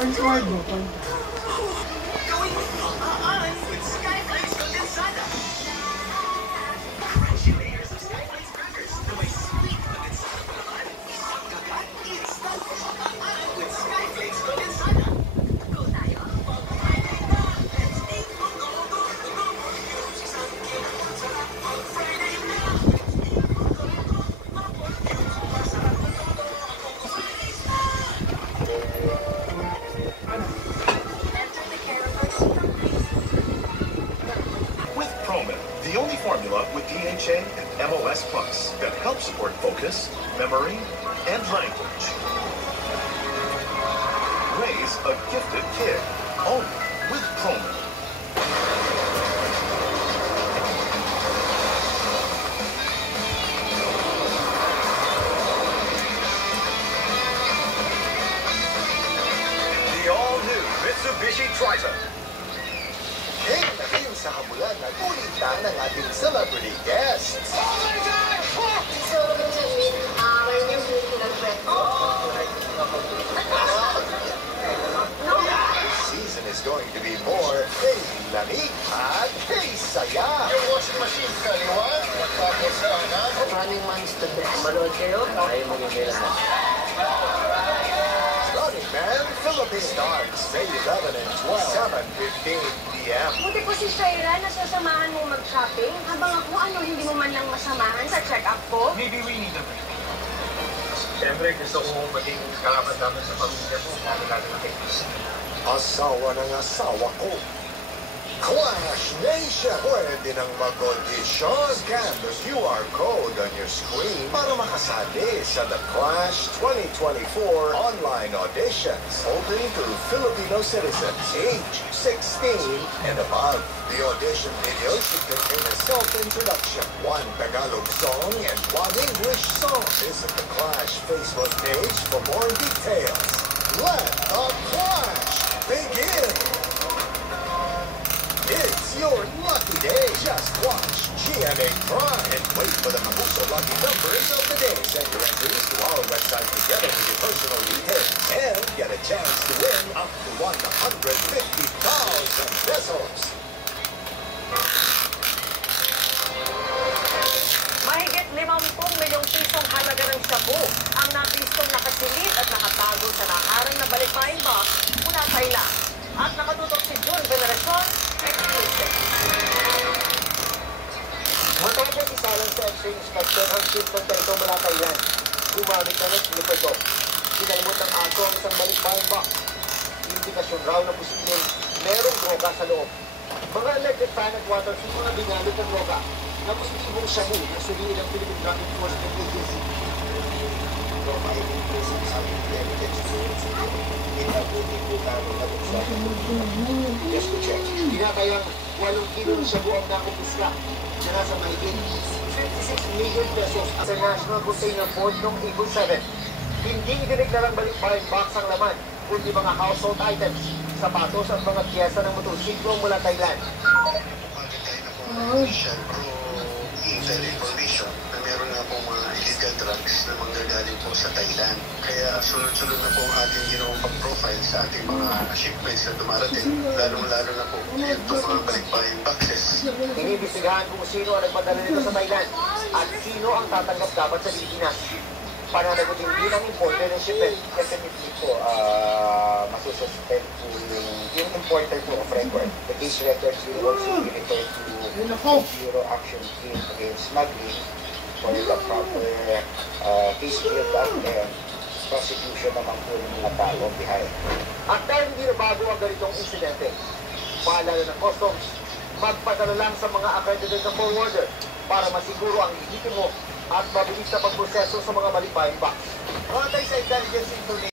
Pag-sword mo. The only formula with DHA and MOS Plus that helps support focus, memory, and language. Raise a gifted kid, only with Promin. The all-new Mitsubishi Triton. Sa habulan na kulitan ng ating celebrity guests. Oh my God! So, Benjamin, when you're drinking a friend, This season is going to be more hey lamig at hey saya. Yung washing machine kaliwa, tapos running man's the best. Manood kayo? Ayaw maging kailan na. Running Man Philippines starts May 11 and 12, 7:15 p.m. Buti po si Shaira, nasasamahan mo mag-shopping. Habang ako, hindi mo man lang masamahan sa check-up ko? Maybe we need a break. Siyempre, gusto ko maging kalaban namin sa pamilya mo. Lalo na kay Chris. Asawa ng asawa ko. Clash Nation! Pwede nang mag-audition. Scan the QR code on your screen para makasali sa The Clash 2024 online auditions. Open to Filipino citizens age 16 and above. The audition video should contain a self-introduction, one Tagalog song, and one English song. Visit The Clash Facebook page for more details. Let the Clash begin! It's your lucky day. Just watch GMA Prime and wait for the Kapuso lucky numbers of the day. Send your entries to our website together with your personal details and get a chance to win up to 150,000 pesos. Mahigit 50 milyong pisong halaga ng shabu ang napistong nakasilid at nakatago sa naharang na balikpaing box mula Thailand. At nakatutok si June Veneracion, exclusive. Matapos isalang sa X-ray inspection ang ship ng ganito mula Thailand. Gumamit na ng slipper. Sinalimot ng aso ang isang balikbaing box. Indikasyon raw na posibleng merong droga sa loob. Mga electric fan at water heat mga binalot ng droga na posibleng shabu na suriin ng Philippine Drug Enforcement Agency. Yes, to check. Tinatayang 8 kilo ng shabu ang nakupiska na nasa mahigit 56 million pesos sa National Container Board noong April 7. Hindi idineklarang balikbaing box ang laman, kundi mga household items, sapatos at mga piyesa ng motorsiklo mula Thailand. Information na meron na pong mga illegal drugs na manggagaling po sa Thailand. Kaya sunod-sunod na po ang ating ginawang pag-profile sa ating mga shipments na dumarating, lalong-lalo na po itong mga balikbaing boxes. Inibisigahan kung sino ang nagpadala nito sa Thailand at sino ang tatanggap dapat sa Pilipinas. Pananagutin din ang importer ng shipment. Definitely po, masususpend po yung importer po of record. The case records will also be referred to Bureau Action Team against smuggling for the proper case build-up and prosecution naman po ng mga tao behind. At dahil hindi na bago ang ganitong insidente, paalala ng customs, magpadala lang sa mga accredited na forwarder para masiguro ang legitimo at mabilis na pagproseso sa mga balikbaing box. Batay sa intelligence information,